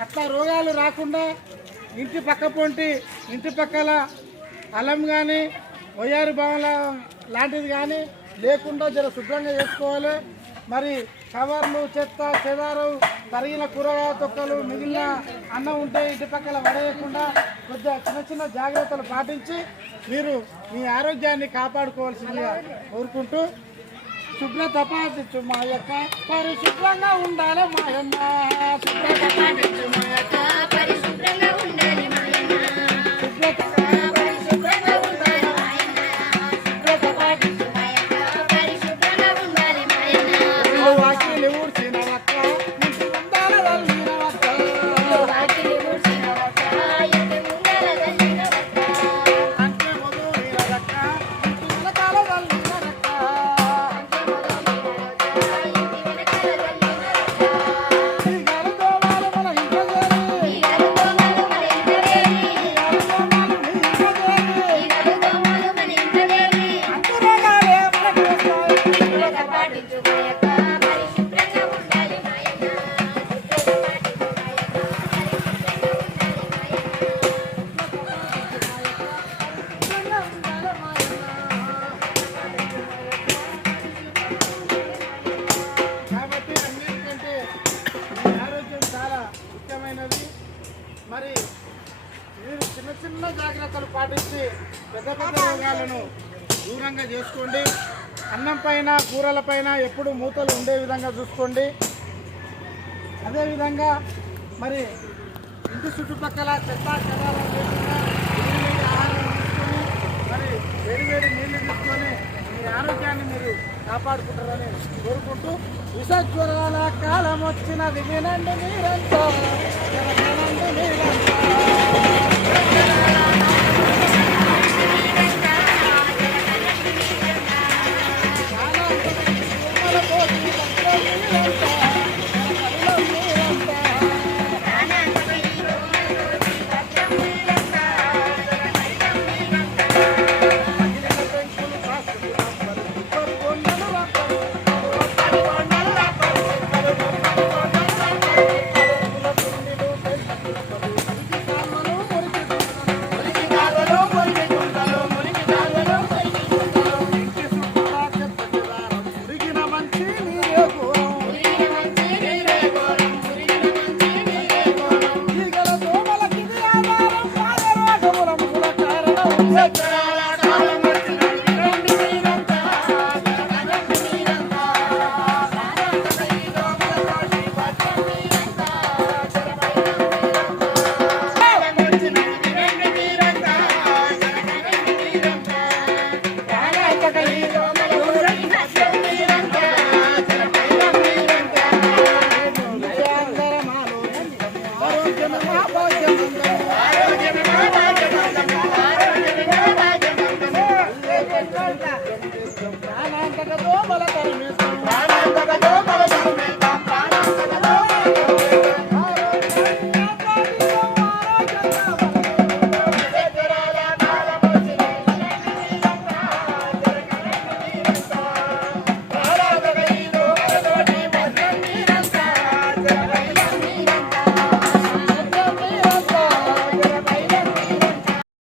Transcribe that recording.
అట్లా రోగాలు రాకుండా ఇంటి పక్క పొంటి ఇంటి పక్కల అల్లం కానీ వయ్యారి భవన లాంటిది కానీ లేకుండా జర శుభ్రంగా చేసుకోవాలి. మరి కవర్లు చెత్త చెదారం తరిగిన కూరగాయ తొక్కలు మిగిలిన అన్నం ఉంటే ఇంటి పక్కల పడేయకుండా కొద్దిగా చిన్న చిన్న జాగ్రత్తలు పాటించి మీరు మీ ఆరోగ్యాన్ని కాపాడుకోవాల్సిందిగా కోరుకుంటూ శుభ్రత పాటించు మా యొక్క పరిశుభ్రంగా ఉండాలి మా యమ్మ శుభ్రత పాటించు మా యొక్క పరిశుభ్రంగా ఉండాలి మీరు చిన్న చిన్న జాగ్రత్తలు పాటించి పెద్ద పెద్ద రోగాలను దూరంగా చేసుకోండి. అన్నం పైన కూరల పైన ఎప్పుడు మూతలు ఉండే విధంగా చూసుకోండి. అదేవిధంగా మరి ఇంటి చుట్టుపక్కల చెత్త చెదారం లేకుండా ఆహారం తీసుకొని మరి వేడి వేడి నీళ్ళు తీసుకొని మీ ఆరోగ్యాన్ని మీరు కాపాడుకుంటారని కోరుకుంటూ విషజ్వరాల కాలం వచ్చినది వినండి మీరంతా.